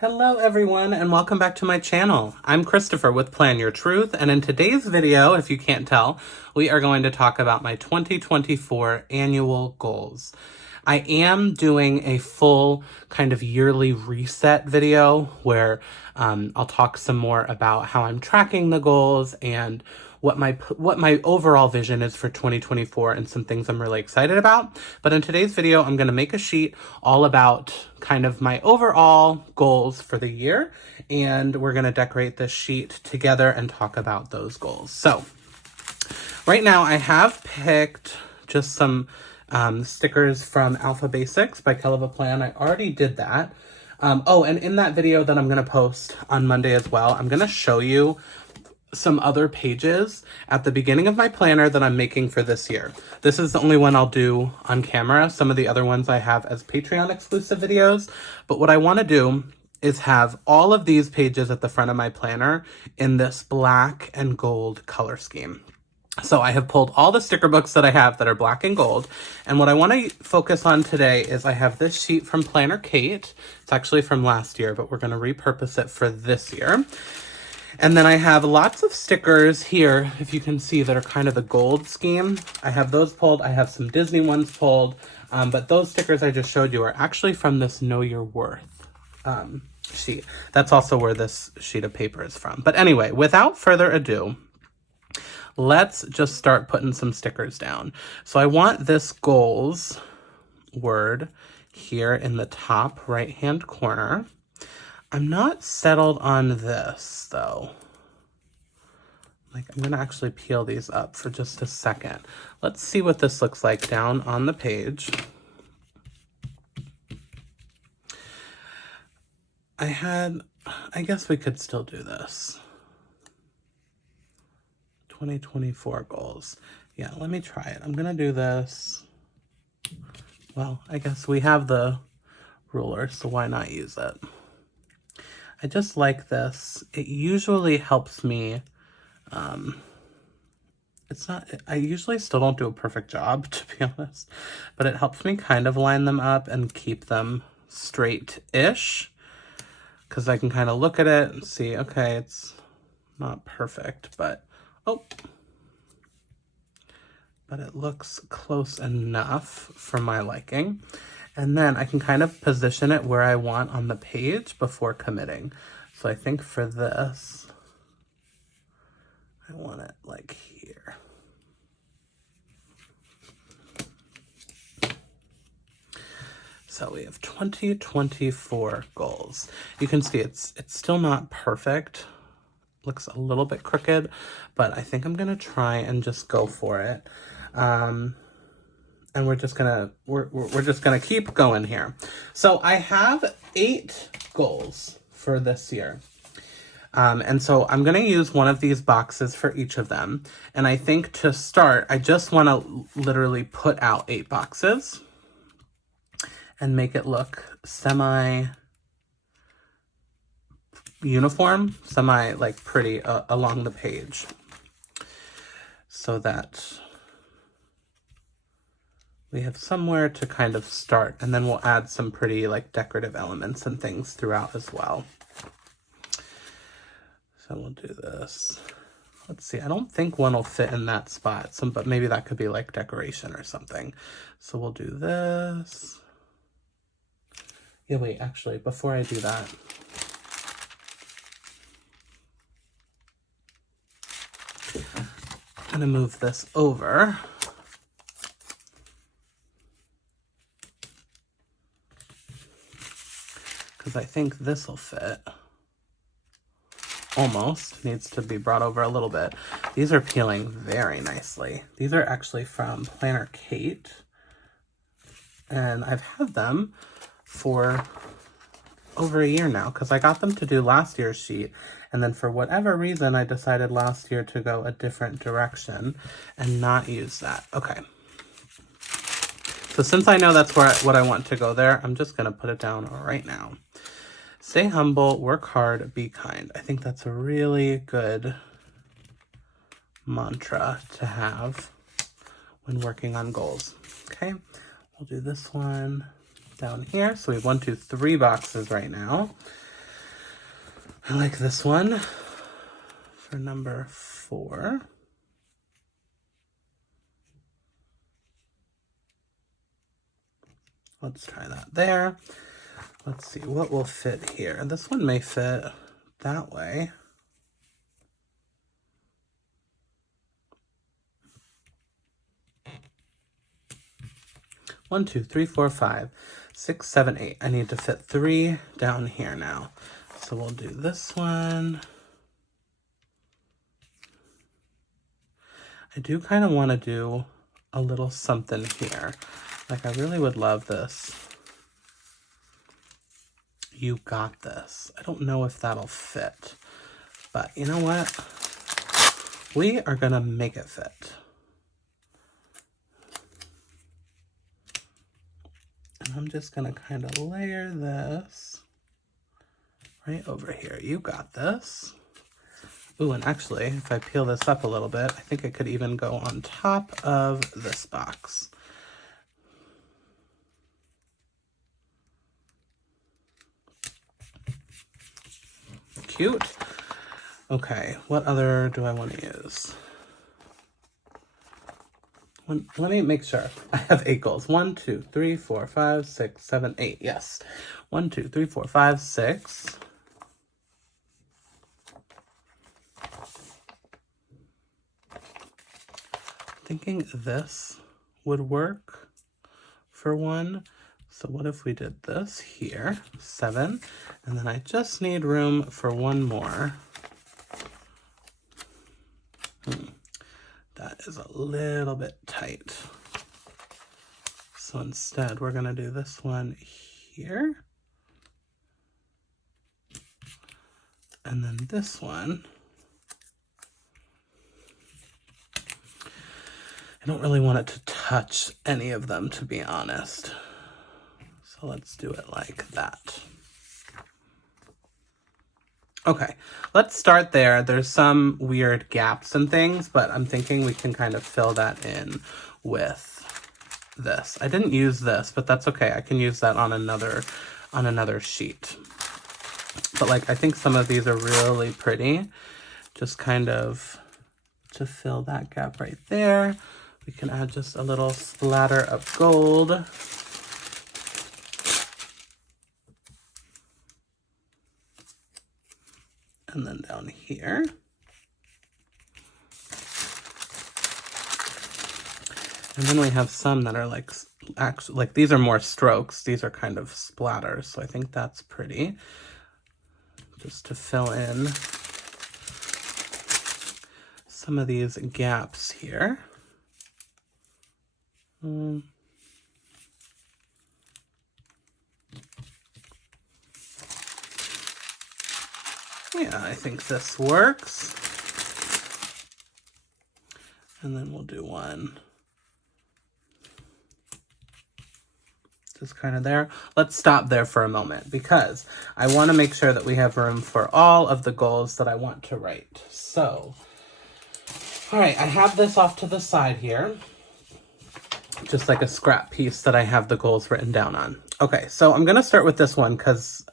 Hello everyone and welcome back to my channel. I'm Christopher with Plan Your Truth, and in today's video, if you can't tell, we are going to talk about my 2024 annual goals. I am doing a full kind of yearly reset video where I'll talk some more about how I'm tracking the goals and what my overall vision is for 2024 and some things I'm really excited about. But in today's video, I'm going to make a sheet all about kind of my overall goals for the year, and we're going to decorate this sheet together and talk about those goals. So right now I have picked just some stickers from Alpha Basics by Hell of a Plan. I already did that. And in that video that I'm going to post on Monday as well, I'm going to show you some other pages at the beginning of my planner that I'm making for this year. This is the only one I'll do on camera. Some of the other ones I have as Patreon exclusive videos. But what I want to do is have all of these pages at the front of my planner in this black and gold color scheme. So I have pulled all the sticker books that I have that are black and gold. And what I want to focus on today is I have this sheet from Planner Kate. It's actually from last year, but we're going to repurpose it for this year. And then I have lots of stickers here, if you can see, that are kind of the gold scheme. I have those pulled. I have some Disney ones pulled. But those stickers I just showed you are actually from this Know Your Worth sheet. That's also where this sheet of paper is from. But anyway, without further ado, let's just start putting some stickers down. So I want this goals word here in the top right-hand corner. I'm not settled on this, though. I'm going to actually peel these up for just a second. Let's see what this looks like down on the page. I guess we could still do this. 2024 goals. Yeah, let me try it. I'm going to do this. Well, I guess we have the ruler, so why not use it? I just like this. It usually helps me. I usually still don't do a perfect job, to be honest, but it helps me kind of line them up and keep them straight-ish, because I can kind of look at it and see, okay, it's not perfect, but it looks close enough for my liking. And then I can kind of position it where I want on the page before committing. So I think for this, I want it like here. So we have 2024 goals. You can see it's still not perfect. Looks a little bit crooked, but I think I'm gonna try and just go for it. And we're just gonna keep going here. So I have 8 goals for this year. And so I'm gonna use one of these boxes for each of them. And I think to start, I just wanna literally put out 8 boxes and make it look semi-uniform, like pretty along the page. So that we have somewhere to kind of start, and then we'll add some pretty like decorative elements and things throughout as well. So we'll do this. Let's see, I don't think one will fit in that spot, but maybe that could be like decoration or something. So we'll do this. Yeah, wait, actually, before I do that, I'm gonna move this over. Because I think this will fit. Almost. Needs to be brought over a little bit. These are peeling very nicely. These are actually from Planner Kate. And I've had them for over a year now, because I got them to do last year's sheet. And then for whatever reason, I decided last year to go a different direction and not use that. Okay. So since I know that's what I want to go there, I'm just going to put it down right now. Stay humble, work hard, be kind. I think that's a really good mantra to have when working on goals. Okay, we'll do this one down here. So we have 1, 2, 3 boxes right now. I like this one for number 4. Let's try that there. Let's see what will fit here. This one may fit that way. One, 2, 3, 4, 5, 6, 7, 8. I need to fit 3 down here now. So we'll do this one. I do kind of want to do a little something here. Like, I really would love this. You got this. I don't know if that'll fit, but you know what? We are gonna make it fit. And I'm just gonna kind of layer this right over here. You got this. Ooh, and actually, if I peel this up a little bit, I think it could even go on top of this box. Cute. Okay, what other do I want to use? Let me make sure. I have 8 goals. 1, 2, 3, 4, 5, 6, 7, 8. Yes. 1, 2, 3, 4, 5, 6. Thinking this would work for one. So what if we did this here, 7, and then I just need room for one more. That is a little bit tight. So instead, we're gonna do this one here. And then this one. I don't really want it to touch any of them, to be honest. So let's do it like that. Okay, let's start there. There's some weird gaps and things, but I'm thinking we can kind of fill that in with this. I didn't use this, but that's okay. I can use that on another sheet. But like, I think some of these are really pretty. Just kind of to fill that gap right there. We can add just a little splatter of gold. And then down here. And then we have some that are like, actually, like these are more strokes. These are kind of splatters. So I think that's pretty. Just to fill in some of these gaps here. Yeah, I think this works. And then we'll do one just kind of there. Let's stop there for a moment because I want to make sure that we have room for all of the goals that I want to write. So, all right, I have this off to the side here. Just like a scrap piece that I have the goals written down on. Okay, so I'm going to start with this one because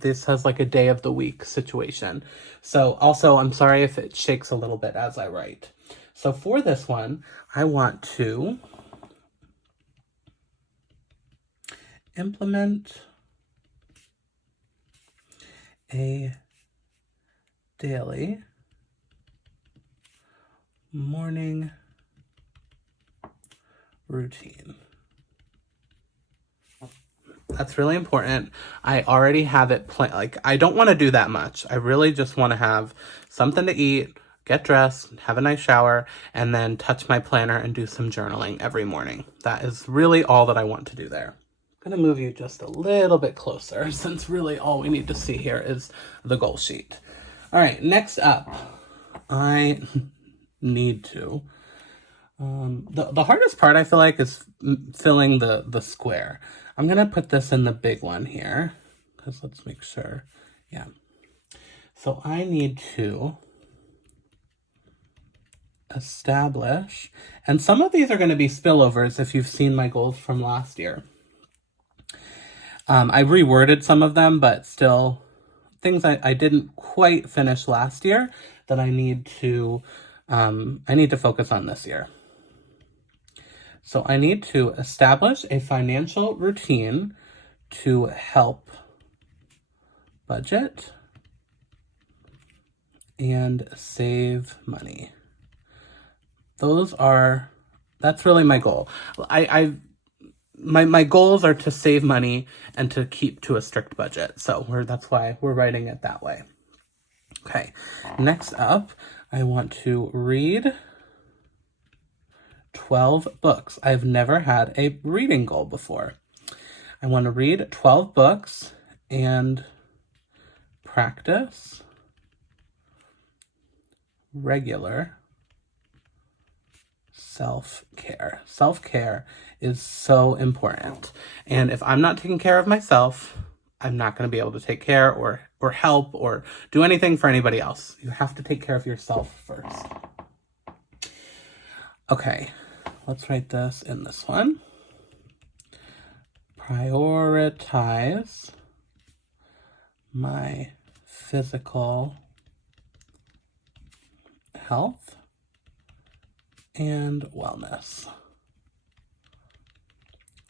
this has like a day of the week situation. So also, I'm sorry if it shakes a little bit as I write. So for this one, I want to implement a daily morning routine. That's really important. I already have it planned. Like, I don't want to do that much. I really just want to have something to eat, get dressed, have a nice shower, and then touch my planner and do some journaling every morning. That is really all that I want to do there. I'm going to move you just a little bit closer since really all we need to see here is the goal sheet. All right, next up, I need to the hardest part I feel like is filling the square. I'm gonna put this in the big one here because let's make sure. Yeah. So I need to establish, and some of these are going to be spillovers if you've seen my goals from last year. I reworded some of them, but still things I didn't quite finish last year that I need to focus on this year. So I need to establish a financial routine to help budget and save money. That's really my goal. My goals are to save money and to keep to a strict budget. So that's why we're writing it that way. Okay, next up, I want to read 12 books. I've never had a reading goal before. I want to read 12 books and practice regular self-care. Self-care is so important. And if I'm not taking care of myself, I'm not going to be able to take care or help or do anything for anybody else. You have to take care of yourself first. Okay, let's write this in this one. Prioritize my physical health and wellness.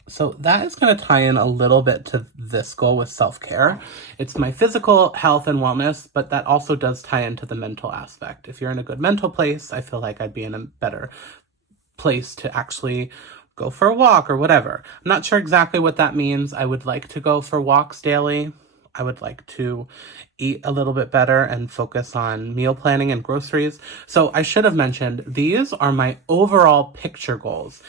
So that is going to tie in a little bit to this goal with self-care. It's my physical health and wellness, but that also does tie into the mental aspect. If you're in a good mental place, I feel like I'd be in a better place to actually go for a walk or whatever. I'm not sure exactly what that means. I would like to go for walks daily. I would like to eat a little bit better and focus on meal planning and groceries. So I should have mentioned, these are my overall picture goals.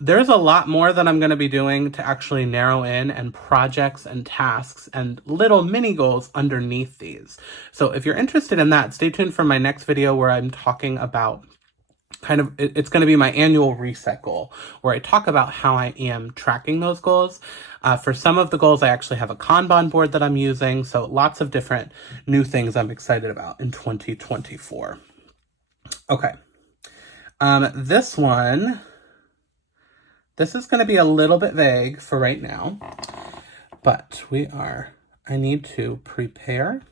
There's a lot more that I'm going to be doing to actually narrow in, and projects and tasks and little mini goals underneath these. So if you're interested in that, stay tuned for my next video where I'm talking about it's going to be my annual reset goal, where I talk about how I am tracking those goals. For some of the goals, I actually have a Kanban board that I'm using. So lots of different new things I'm excited about in 2024. Okay. This is going to be a little bit vague for right now, but I need to prepare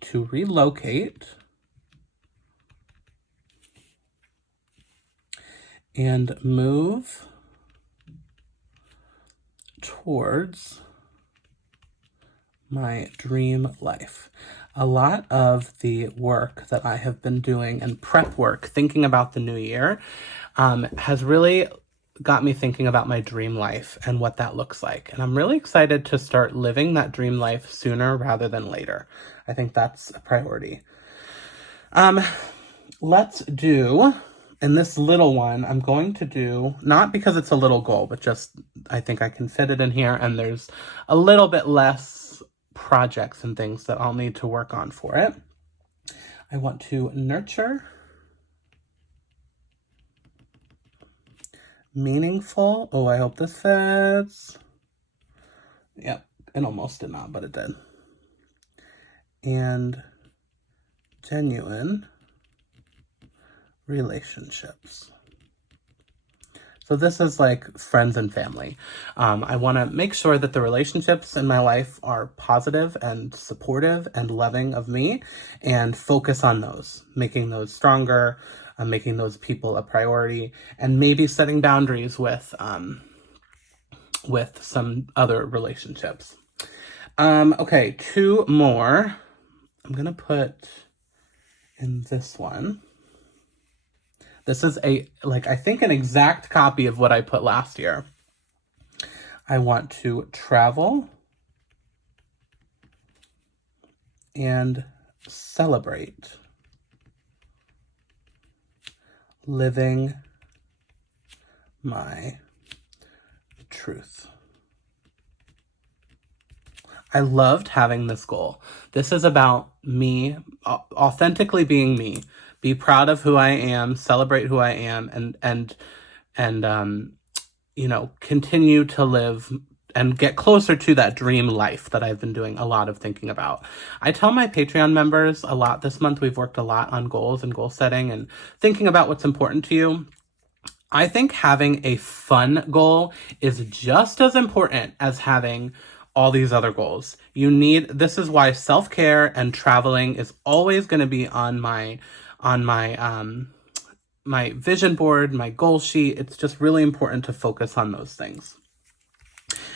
to relocate and move towards my dream life. A lot of the work that I have been doing and prep work, thinking about the new year, has really got me thinking about my dream life and what that looks like. And I'm really excited to start living that dream life sooner rather than later. I think that's a priority. Let's do... In this little one, I'm going to do, not because it's a little goal, but just I think I can fit it in here, and there's a little bit less projects and things that I'll need to work on for it. I want to nurture meaningful, I hope this fits. Yep, it almost did not, but it did. And genuine relationships. So this is like friends and family. I want to make sure that the relationships in my life are positive and supportive and loving of me, and focus on those, making those stronger, making those people a priority, and maybe setting boundaries with some other relationships. Okay, 2 more. I'm going to put in this one. This is I think an exact copy of what I put last year. I want to travel and celebrate living my truth. I loved having this goal. This is about me authentically being me. Be proud of who I am, celebrate who I am, and continue to live and get closer to that dream life that I've been doing a lot of thinking about. I tell my Patreon members a lot this month. We've worked a lot on goals and goal setting and thinking about what's important to you. I think having a fun goal is just as important as having all these other goals. This is why self-care and traveling is always going to be on my my vision board, my goal sheet. It's just really important to focus on those things.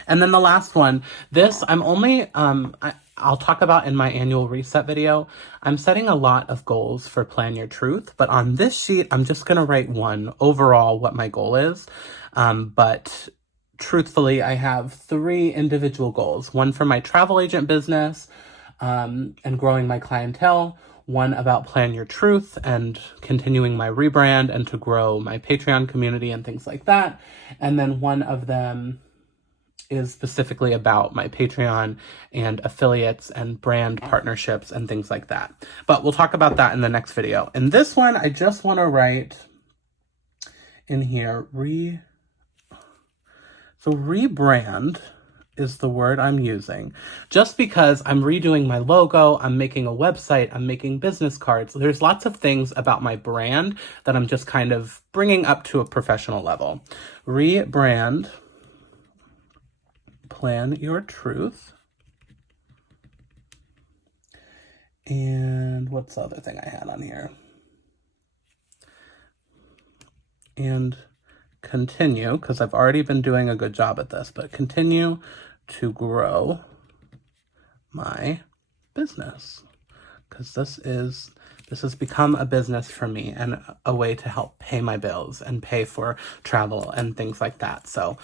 And then the last one, this I'm only, I'll talk about in my annual reset video. I'm setting a lot of goals for Plan Your Truth, but on this sheet, I'm just going to write one overall, what my goal is. But truthfully, I have 3 individual goals. One for my travel agent business, and growing my clientele. One about Plan Your Truth and continuing my rebrand and to grow my Patreon community and things like that. And then one of them is specifically about my Patreon and affiliates and brand partnerships and things like that. But we'll talk about that in the next video. In this one, I just want to write in here, rebrand is the word I'm using, just because I'm redoing my logo, I'm making a website, I'm making business cards. There's lots of things about my brand that I'm just kind of bringing up to a professional level. Rebrand, Plan Your Truth. And what's the other thing I had on here? And continue, because I've already been doing a good job at this, but continue to grow my business, because this has become a business for me and a way to help pay my bills and pay for travel and things like that. So,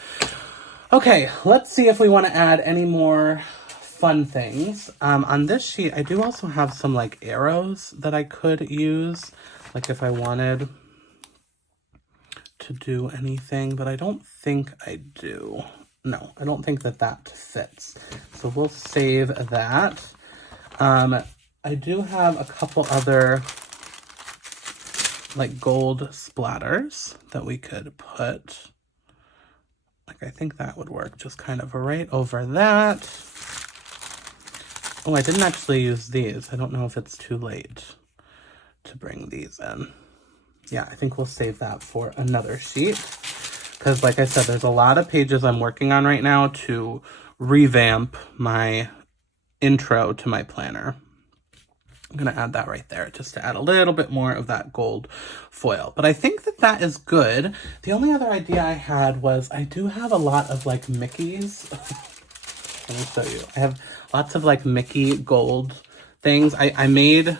okay, let's see if we want to add any more fun things. On this sheet, I do also have some like arrows that I could use, like if I wanted to do anything, but I don't think I do. No, I don't think that fits. So we'll save that. I do have a couple other like gold splatters that we could put. Like I think that would work, just kind of right over that. Oh, I didn't actually use these. I don't know if it's too late to bring these in. Yeah, I think we'll save that for another sheet. Because like I said, there's a lot of pages I'm working on right now to revamp my intro to my planner. I'm going to add that right there just to add a little bit more of that gold foil. But I think that is good. The only other idea I had was I do have a lot of like Mickeys. Let me show you. I have lots of like Mickey gold things. I made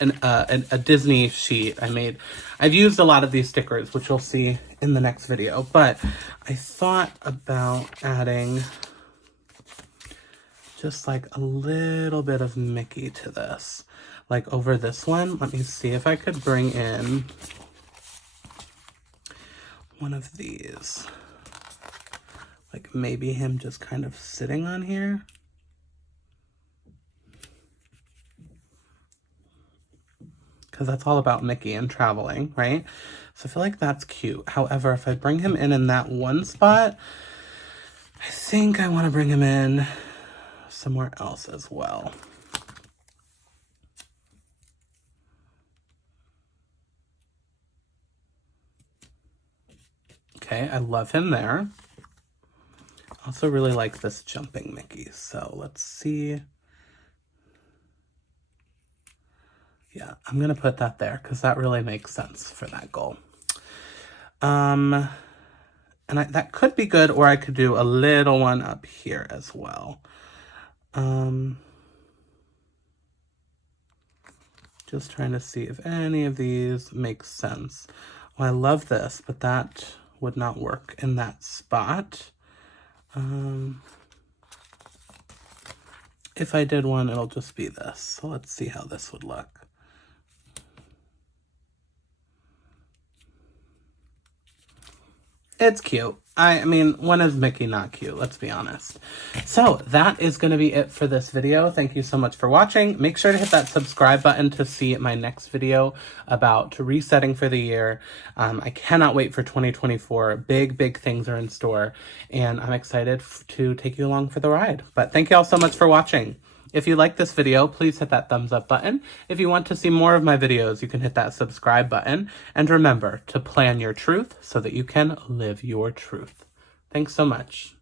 a Disney sheet. I've used a lot of these stickers, which you'll see in the next video, but I thought about adding just like a little bit of Mickey to this, like over this one. Let me see if I could bring in one of these, like maybe him just kind of sitting on here. Because that's all about Mickey and traveling, right? So I feel like that's cute. However, if I bring him in that one spot, I think I want to bring him in somewhere else as well. Okay, I love him there. Also really like this jumping Mickey. So let's see. Yeah, I'm going to put that there because that really makes sense for that goal. And that could be good, or I could do a little one up here as well. Just trying to see if any of these make sense. Well, I love this, but that would not work in that spot. If I did one, it'll just be this. So let's see how this would look. It's cute. I mean, when is Mickey not cute? Let's be honest. So that is going to be it for this video. Thank you so much for watching. Make sure to hit that subscribe button to see my next video about resetting for the year. I cannot wait for 2024. Big things are in store, and I'm excited to take you along for the ride. But thank you all so much for watching. If you like this video, please hit that thumbs up button. If you want to see more of my videos, you can hit that subscribe button. And remember to plan your truth so that you can live your truth. Thanks so much.